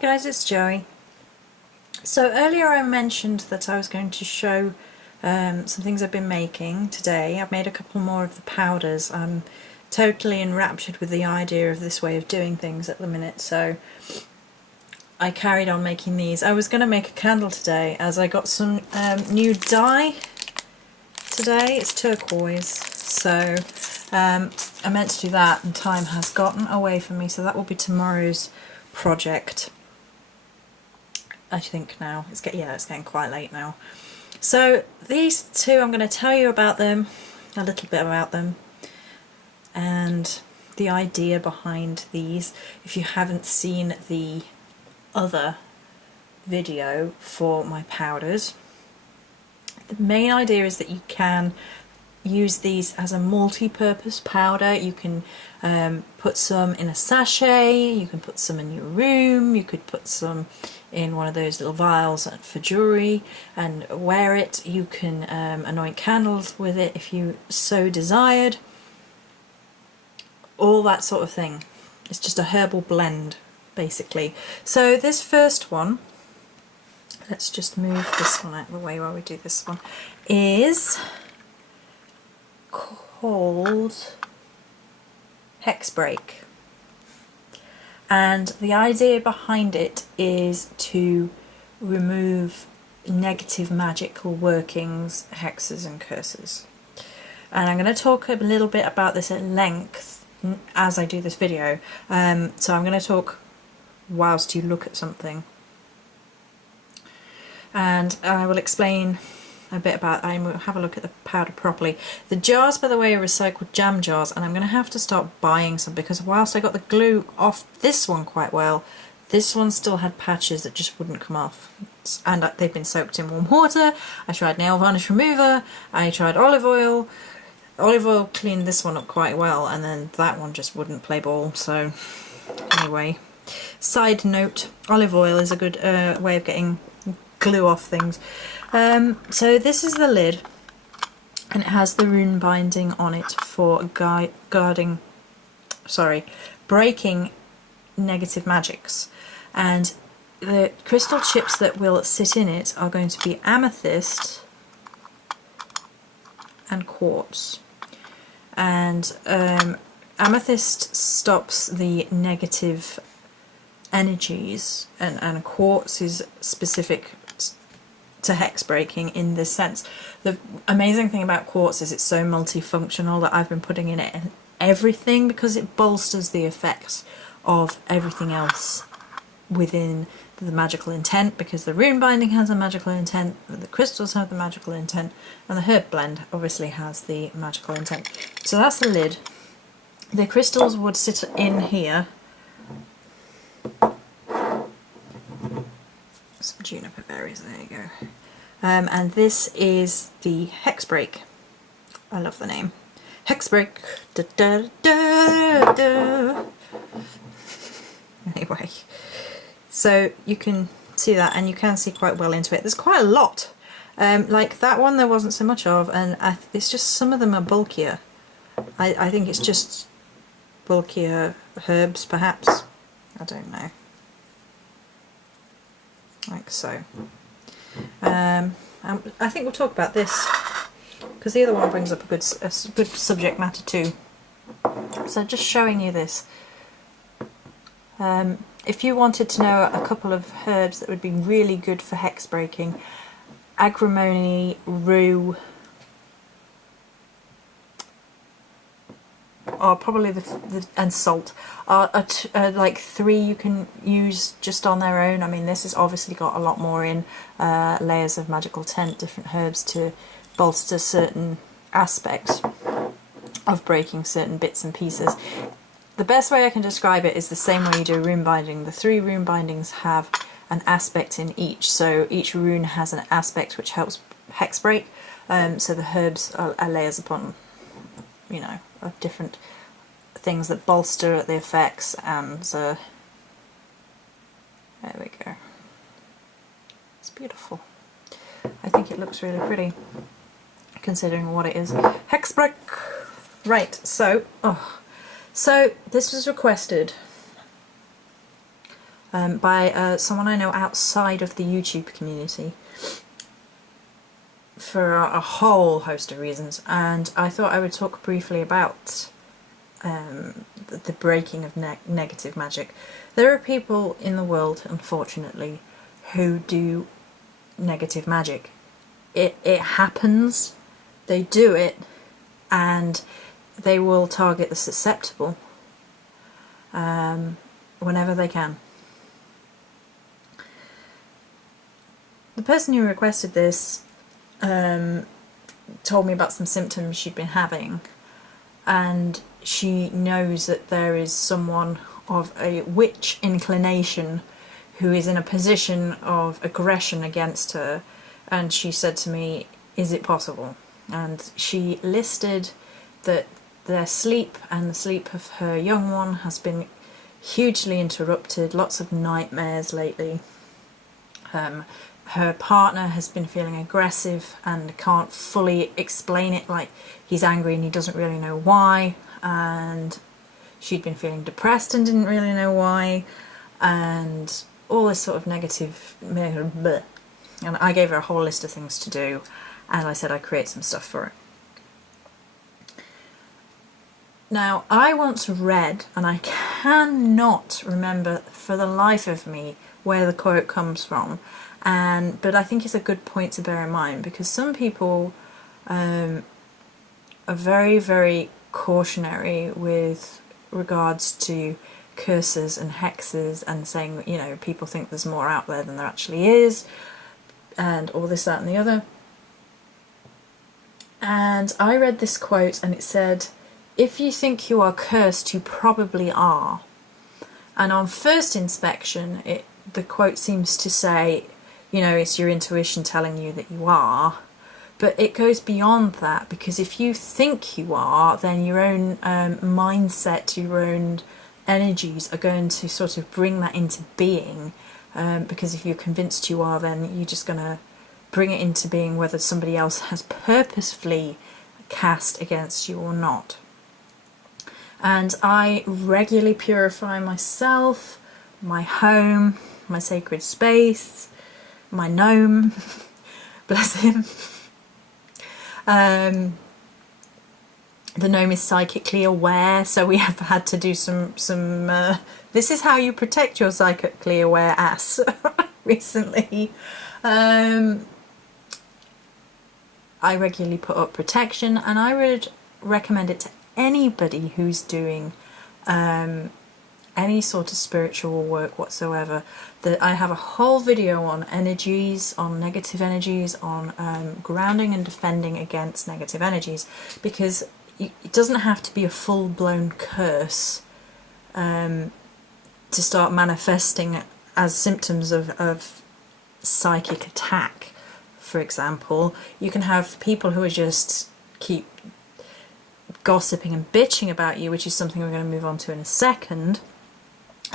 guys, it's Joey. So earlier I mentioned that I was going to show some things I've been making today. I've made a couple more of the powders. I'm totally enraptured with the idea of this way of doing things at the minute, so I carried on making these. I was going to make a candle today as I got some new dye today. It's turquoise, so I meant to do that and time has gotten away from me, so that will be tomorrow's project. I think now. It's getting quite late now. So these two, I'm going to tell you about them, a little bit about them, and the idea behind these. If you haven't seen the other video for my powders, the main idea is that you can use these as a multi-purpose powder. You can put some in a sachet, you can put some in your room, you could put some in one of those little vials for jewellery and wear it. You can anoint candles with it if you so desired. All that sort of thing. It's just a herbal blend, basically. So this first one, let's just move this one out of the way while we do this one, is called Hex-Break. And the idea behind it is to remove negative magical workings, hexes and curses. And I'm going to talk a little bit about this at length as I do this video. So I'm going to talk whilst you look at something. And I will explain a bit about, I will have a look at the powder properly. The jars, by the way, are recycled jam jars, and I'm going to have to start buying some because whilst I got the glue off this one quite well, this one still had patches that just wouldn't come off, and they've been soaked in warm water. I tried nail varnish remover, I tried olive oil. Olive oil cleaned this one up quite well, and then that one just wouldn't play ball. So anyway, side note, olive oil is a good way of getting glue off things. So this is the lid, and it has the rune binding on it for breaking negative magics. And the crystal chips that will sit in it are going to be amethyst and quartz. And amethyst stops the negative energies, and quartz is specific to hex breaking in this sense. The amazing thing about quartz is it's so multifunctional that I've been putting in it and everything because it bolsters the effects of everything else within the magical intent, because the rune binding has a magical intent, the crystals have the magical intent, and the herb blend obviously has the magical intent. So that's the lid. The crystals would sit in here. Some juniper berries, there you go. And this is the Hex-Break. I love the name. Hex-Break. Da, da, da, da. Anyway, so you can see that, and you can see quite well into it. There's quite a lot. Like that one there wasn't so much of, and it's just some of them are bulkier. I think it's just bulkier herbs, perhaps. I don't know. Like so. I think we'll talk about this because the other one brings up a good subject matter too. So just showing you this. If you wanted to know a couple of herbs that would be really good for hex breaking, agrimony, rue, are probably and salt are like three you can use just on their own. I mean, this has obviously got a lot more in layers of magical tent, different herbs to bolster certain aspects of breaking certain bits and pieces. The best way I can describe it is the same way you do rune binding. The 3 rune bindings have an aspect in each, so each rune has an aspect which helps hex break. So the herbs are layers upon, you know, of different things that bolster the effects, and there we go. It's beautiful. I think it looks really pretty considering what it is. Hex-Break! Right, so this was requested by someone I know outside of the YouTube community for a whole host of reasons, and I thought I would talk briefly about the breaking of negative magic. There are people in the world, unfortunately, who do negative magic. It happens, they do it, and they will target the susceptible whenever they can. The person who requested this told me about some symptoms she'd been having, and she knows that there is someone of a witch inclination who is in a position of aggression against her, and she said to me, is it possible? And she listed that their sleep and the sleep of her young one has been hugely interrupted, lots of nightmares lately. Her partner has been feeling aggressive and can't fully explain it, like he's angry and he doesn't really know why, and she'd been feeling depressed and didn't really know why, and all this sort of negative bleh. And I gave her a whole list of things to do, and I said I'd create some stuff for it. Now, I once read, and I cannot remember for the life of me where the quote comes from, but I think it's a good point to bear in mind, because some people are very, very cautionary with regards to curses and hexes, and saying that, you know, people think there's more out there than there actually is, and all this, that and the other. And I read this quote, and it said, if you think you are cursed, you probably are. And on first inspection, the quote seems to say, you know, it's your intuition telling you that you are. But it goes beyond that, because if you think you are, then your own mindset, your own energies are going to sort of bring that into being. Because if you're convinced you are, then you're just going to bring it into being whether somebody else has purposefully cast against you or not. And I regularly purify myself, my home, my sacred space, my gnome, bless him. The gnome is psychically aware, so we have had to do some this is how you protect your psychically aware ass recently. I regularly put up protection, and I would recommend it to anybody who's doing any sort of spiritual work whatsoever. That I have a whole video on energies, on negative energies, on grounding and defending against negative energies, because it doesn't have to be a full-blown curse to start manifesting as symptoms of psychic attack. For example, you can have people who are just keep gossiping and bitching about you, which is something we're going to move on to in a second,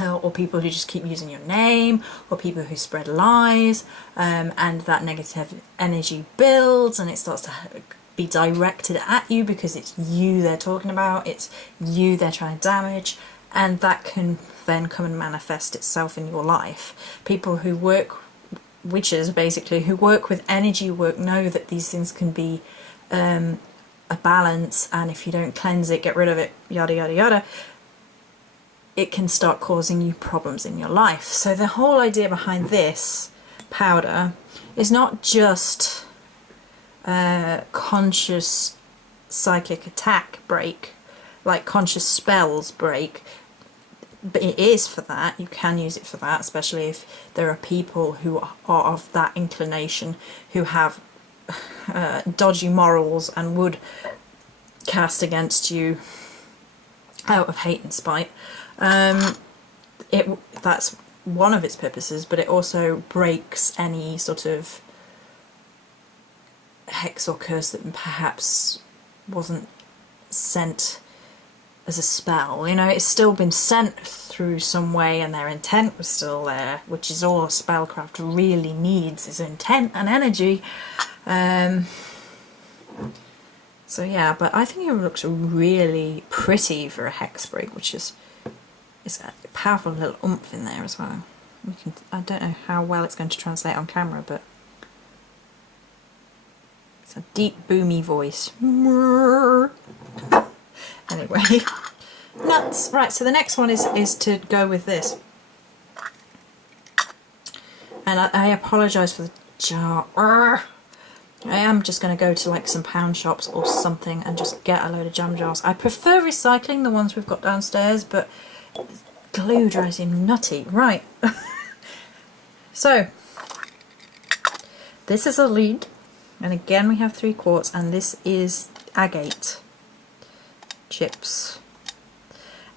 or people who just keep using your name, or people who spread lies, and that negative energy builds and it starts to be directed at you because it's you they're talking about, it's you they're trying to damage, and that can then come and manifest itself in your life. People who work, witches basically, who work with energy work, know that these things can be a balance, and if you don't cleanse it, get rid of it, yada yada yada, it can start causing you problems in your life. So the whole idea behind this powder is not just conscious psychic attack break, like conscious spells break, but it is for that. You can use it for that, especially if there are people who are of that inclination, who have dodgy morals and would cast against you out of hate and spite. That's one of its purposes, but it also breaks any sort of hex or curse that perhaps wasn't sent as a spell. You know, it's still been sent through some way and their intent was still there, which is all spellcraft really needs, is intent and energy. So yeah, but I think it looks really pretty for a Hex-Break, which is, it's a powerful little oomph in there as well. I don't know how well it's going to translate on camera, but it's a deep, boomy voice. Anyway, nuts. Right, so the next one is to go with this. And I apologise for the jar. I am just going to go to like some pound shops or something and just get a load of jam jars. I prefer recycling the ones we've got downstairs, but glue drives you nutty. Right. So, this is a lead. And again we have 3 quarts, and this is agate chips.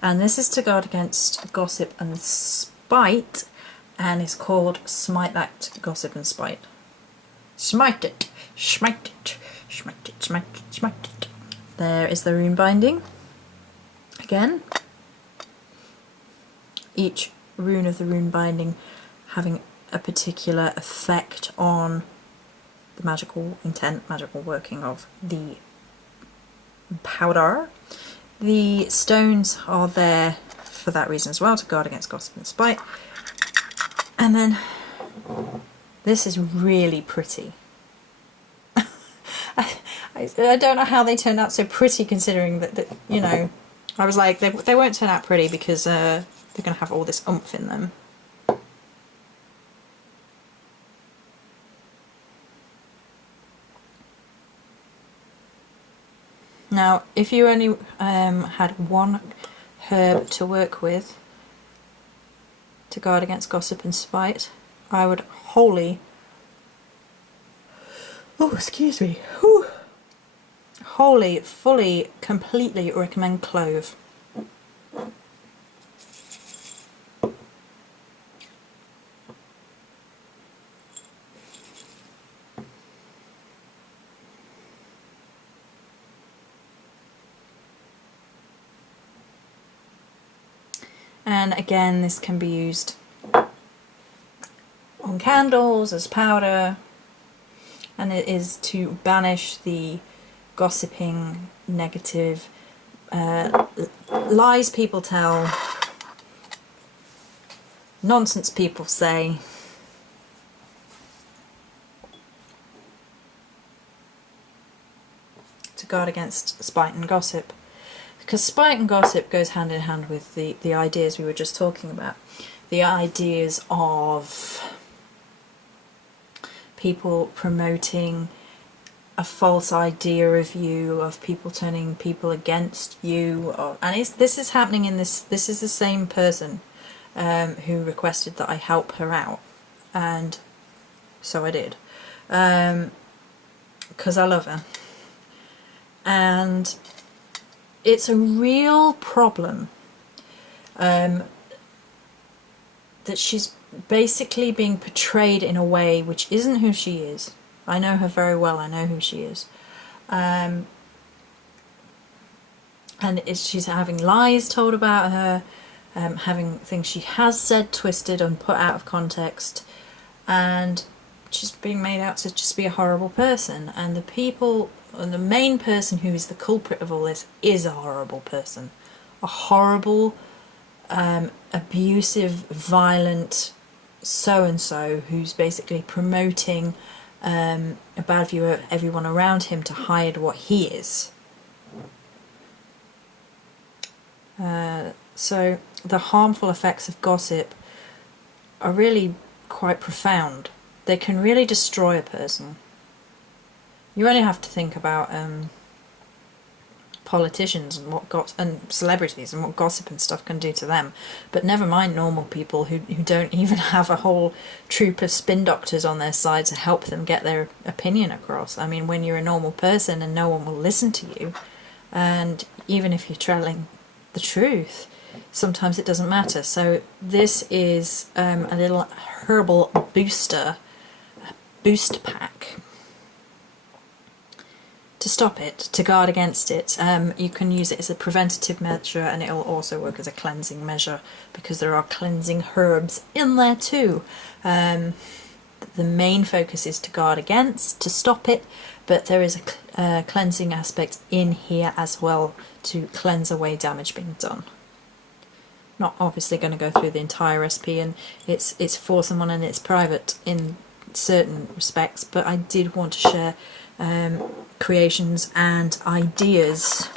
And this is to guard against gossip and spite, and it's called Smite That Gossip and Spite. Smite it, smite it, smite it, smite it, smite it. There is the rune binding. Again, each rune of the rune binding having a particular effect on the magical intent, magical working of the powder. The stones are there for that reason as well, to guard against gossip and spite. And then this is really pretty. I don't know how they turned out so pretty, considering that you know, I was like, they won't turn out pretty because they're going to have all this oomph in them. Now, if you only had one herb to work with to guard against gossip and spite, I would fully completely recommend clove. And again, this can be used on candles, as powder, and it is to banish the gossiping, negative lies people tell, nonsense people say, to guard against spite and gossip. Because spite and gossip goes hand in hand with the ideas we were just talking about. The ideas of people promoting a false idea of you, of people turning people against you. And this is happening in this is the same person who requested that I help her out. And so I did. Because I love her. And it's a real problem that she's basically being portrayed in a way which isn't who she is. I know her very well, I know who she is. And she's having lies told about her, having things she has said twisted and put out of context, and she's being made out to just be a horrible person. And the people, and the main person who is the culprit of all this is a horrible person. A horrible, abusive, violent so-and-so who's basically promoting a bad view of everyone around him to hide what he is. So the harmful effects of gossip are really quite profound. They can really destroy a person. You only have to think about politicians and and celebrities and what gossip and stuff can do to them. But never mind normal people who don't even have a whole troop of spin doctors on their side to help them get their opinion across. I mean, when you're a normal person and no one will listen to you, and even if you're telling the truth, sometimes it doesn't matter. So this is a little herbal boost pack to stop it, to guard against it. You can use it as a preventative measure, and it will also work as a cleansing measure because there are cleansing herbs in there too. The main focus is to guard against, to stop it, but there is a cleansing aspect in here as well to cleanse away damage being done. not obviously going to go through the entire recipe, and it's for someone and it's private in certain respects, but I did want to share creations and ideas.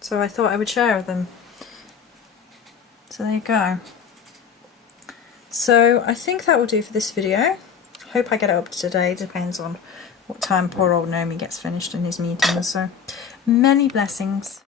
So I thought I would share them. So there you go. So I think that will do for this video. Hope I get it up today, depends on what time poor old Naomi gets finished in his meetings. So many blessings.